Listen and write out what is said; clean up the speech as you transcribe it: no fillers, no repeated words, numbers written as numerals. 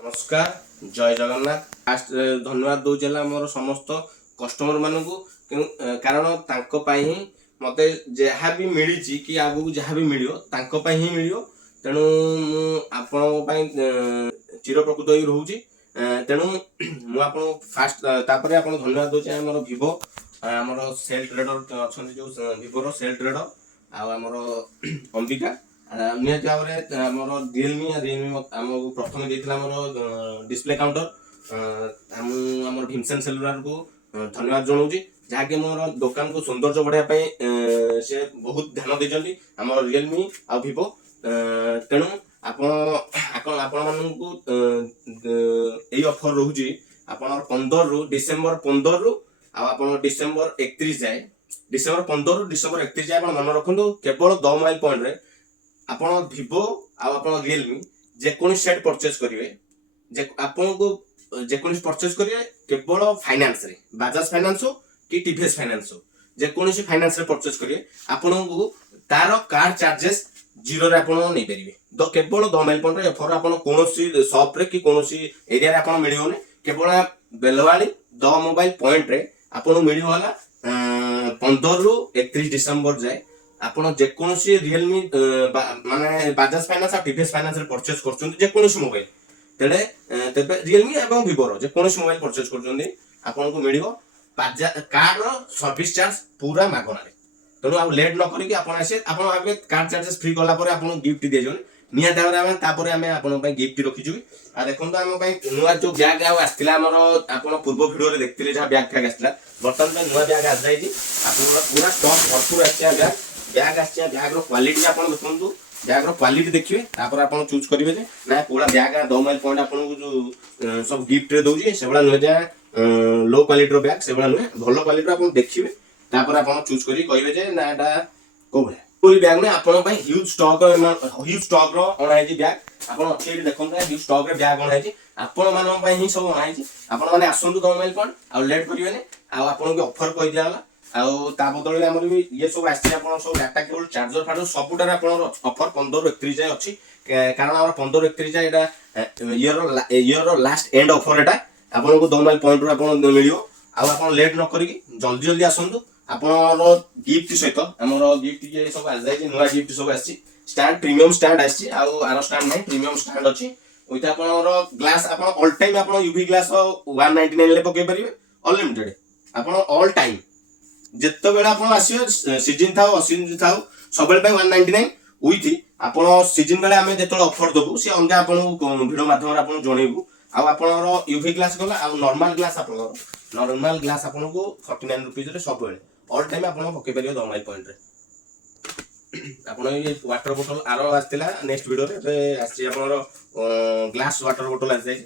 नमस्कार जय जगन्नाथ। फास्ट धन्यवाद दूचे मोर समस्त कस्टमर मान को कारण तांको पाई ही मते जहाँ भी मिली कि आगू जहाँ भी मिलियो तांको पाई ही मिलियो। तेणु आपण चिर प्रकृत ही रोचे। तेणु मुझे फास्ट तापर आप धन्यवाद दूचे आमर भिवो आमर सेल ट्रेडर अच्छा जो भिवोर सेल ट्रेडर आमर अंबिका निहत भाव में आमर रियलमी आमको प्रथम देता डिस्प्ले काउंटर आमर भीमसेन सेलुलार को धन्यवाद जनाऊँ जहाँकि मोर दुकान को सौंदर्य बढ़ाई से बहुत ध्यान देती आम रियलमी आ भिवो। तेणु आपण मानू यही ऑफर रोचे आप 15 रु डिसेम्बर 15 रु आप डिसेम्बर 31 जाए डिसेम्बर 15 रु डिसेम्बर 31 जाए मन रखु केवल 10 माइल पॉइंट रे आपण भिवो आप रियलमी जेको सेट परचेज करेंगे आपन को जेको परचेज करेंगे केवल फाइनेंस रे बजाज फाइनेंस हो कि टीवीएस फाइनेंस हो जेको फाइनेंस रे परचेज करेंगे आपन को तार कार्ड चार्जेस जीरो रे आपन नहीं पारे केवल 10 माइल पॉइंट एफर आपन कोनोसी शॉप रे कि कोनोसी एरिया रे आपन मिलियोने केवल बेलवाली 10 मोबाइल पॉइंट रे आपन मिलियो वाला 15 रु 31 डिसेम्बर जाए आपन जेकोसी रियलमी माने बजाज फाइनेंस आ टीवीएस फाइनेंस रे परचेज करछन जेकोसी मोबाइल तेडे तबे रियलमी एवं भिवो जेकोसी मोबाइल परचेज करछन आपन को मिलियो कार्ड रो सर्विस चार्ज पूरा मागना रे। तेणु आप लेट न करिक आपन आसे आपन आबे कार्ड चार्जेस फ्री कला परे आपन गिफ्ट दे जोन निया दावर आमे तापरे आमे आपन पय गिफ्ट रखि जुबी। आ देखन हम पय नुवा जो बैग आ आस्तिला हमर आपन पूर्व वीडियो रे देखतिले जा बैग का आस्तिला बर्तन पे नुवा बैग आ जाई जी आपन पूरा स्टॉक भरपूर आछिया बैग आछिया बैग रो क्वालिटी आपन देखंतु बैग रो क्वालिटी देखिबे तापर आपन चूज करिवे जे ना पूरा बैग 2 माइल पॉइंट आपन को जो सब गिफ्ट रे दउजी सेबडा न जा लो क्वालिटी रो बैग सेबडा न भलो क्वालिटी रो आपन देखिबे तापर आपन चूज करी कहिबे जे ना एटा को भले पूरी बैग में आपन पय ह्यूज स्टॉक रो अणाई जी बैग आपन अच्छे देखन ह्यूज स्टॉक रे बैग अणाई जी आपन मानो पय ही सब अणाई जी आपन माने आसंतु 2 माइल पॉइंट आ लेट करिवे ने आ आपन के ऑफर कहि दियाला आ ता बदले हमर भी ये सब आछि आपन सब डाटा केबल चार्जर फाडो सबुटार आपन ऑफर 15 रु 31 जाय अछि कारण हमर 15 रु 31 जाय एटा ईयर रो लास्ट एंड ऑफर एटा आपन को 2 माइल पॉइंट रो आपन मिलियो आ आपन लेट न करी जल्दी जल्दी आसंतु आपन गिफ्ट सहित हमर गिफ्ट ये सब आ जाय नुवा गिफ्ट सब आछि स्टैंड प्रीमियम स्टैंड आछि आ आरो स्टैंड नै प्रीमियम स्टैंड अछि ओइता आपन ग्लास आपन ऑल टाइम आपन यूवी ग्लास 199 ले पके परिबे अनलिमिटेड आपन ऑल टाइम जत्तो बेला आपन आसीयो सीजन थाओ असीजन थाओ सबेल पे 199 विथ आपन सीजन बेला हमें जेतो ऑफर दबु से अंगा आपन वीडियो माध्यम रे आपन जणेबु आ आपन यूवी ग्लास गला आ नॉर्मल ग्लास आपन को 49 रुपीस रे सब बेले ऑल टाइम आपन पके परियो 2 माइल पॉइंट रे। आपन ये वाटर बोतल आरो आस्तिला नेक्स्ट वीडियो रे आसी आपन ग्लास वाटर बोतल आ जाय।